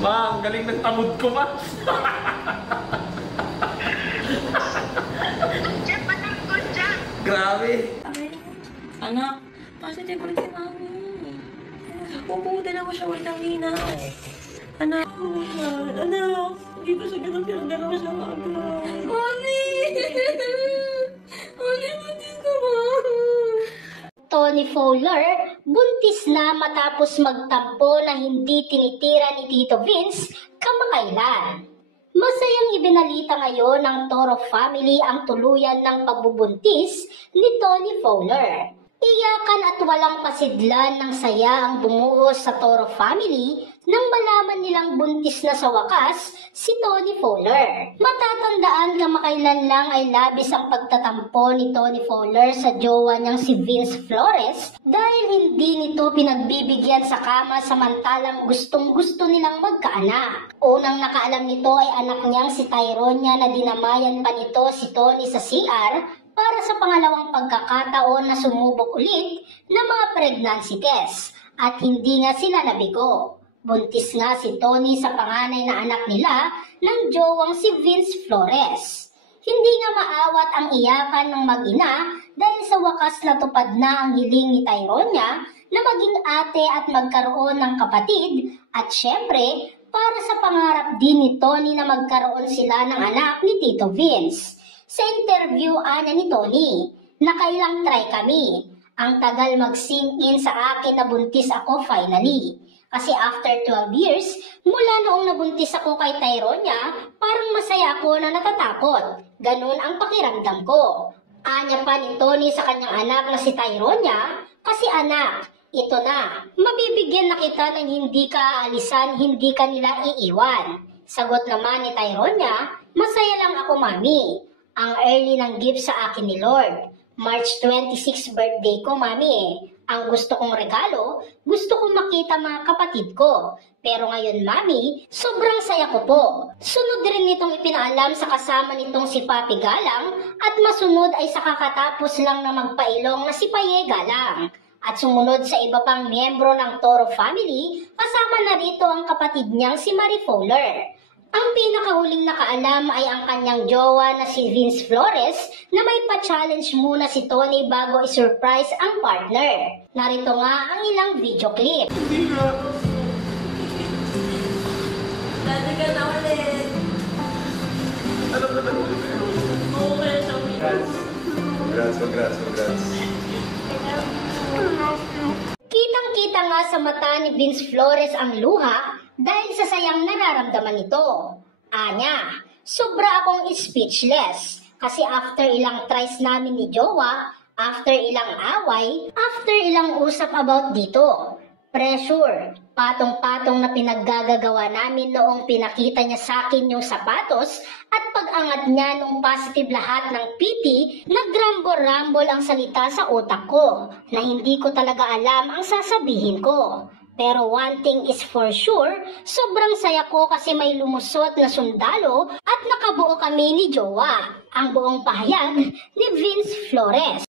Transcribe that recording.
Ma, ang galing ng tamod ko, ma. Diyan, patangkod dyan. Grabe. Anak, positive ulit si Mami. Pupunta na ko siya ulit ang linaw. Anak, hindi ba sagad ang pinagdaraw sa mga. Mami! Mami, buntis ka ba? Tony Fowler, buntis na matapos magtampo na hindi tinitira ni Tito Vince kamakailan. Masayang ibinalita ngayon ng Toro family ang tuluyan ng pagbubuntis ni Tony Fowler. Iyakan at walang pasidlan ng saya ang bumuo sa Toro family nang malaman nilang buntis na sa wakas si Tony Fowler. Matatandaan kamakailan lang ay labis ang pagtatampo ni Tony Fowler sa jowa niyang si Vince Flores dahil hindi nito pinagbibigyan sa kama samantalang gustong-gusto nilang magkaanak. Unang nakaalam nito ay anak niyang si Tyronia na dinamayan pa nito si Tony sa CR para sa pangalawang pagkakataon na sumubok ulit ng mga pregnancy test at hindi nga sila nabigo. Buntis nga si Tony sa panganay na anak nila ng jowang si Vince Flores. Hindi nga maawat ang iyakan ng mag-ina dahil sa wakas natupad na ang hiling ni Tyronia na maging ate at magkaroon ng kapatid at syempre para sa pangarap din ni Tony na magkaroon sila ng anak ni Tito Vince. Sa interview ni Tony, nakailang try kami. Ang tagal mag-sink in sa akin na buntis ako finally. Kasi after 12 years, mula noong nabuntis ako kay Tyronia, parang masaya ako na natatakot. Ganun ang pakiramdam ko. Anya pa ni Tony sa kanyang anak na si Tyronia, kasi anak, ito na, mabibigyan na kita ng hindi ka aalisan, hindi ka nila iiwan. Sagot naman ni Tyronia, masaya lang ako mami. Ang early ng gift sa akin ni Lord. March 26 birthday ko, mami. Ang gusto kong regalo, gusto kong makita mga kapatid ko. Pero ngayon, mami, sobrang saya ko po. Sunod rin nitong ipinaalam sa kasama nitong si Papi Galang at masunod ay sa kakatapos lang na magpailong na si Paye Galang. At sumunod sa iba pang miyembro ng Toro family, kasama na rito ang kapatid niyang si Marie Fowler. Ang pinakahuling nakaalam ay ang kanyang jowa na si Vince Flores na may pa-challenge muna si Tony bago i-surprise ang partner. Narito nga ang ilang video clip. Hindi nga. Dati ka na ulit. Alam na ulit. Okay, sabi. Congrats. Kitang-kita nga sa mata ni Vince Flores ang luha dahil sa sayang nararamdaman nito. Anya, sobra akong speechless kasi after ilang tries namin ni jowa, after ilang away, after ilang usap about dito, pressure, patong-patong na pinaggagawa namin noong pinakita niya sa akin yung sapatos at pag-angat niya nung positive lahat ng PT, nagrambol-rambol ang salita sa utak ko na hindi ko talaga alam ang sasabihin ko. Pero one thing is for sure, sobrang saya ko kasi may lumusot na sundalo at nakabuo kami ni jowa, ang buong pahayag ni Vince Flores.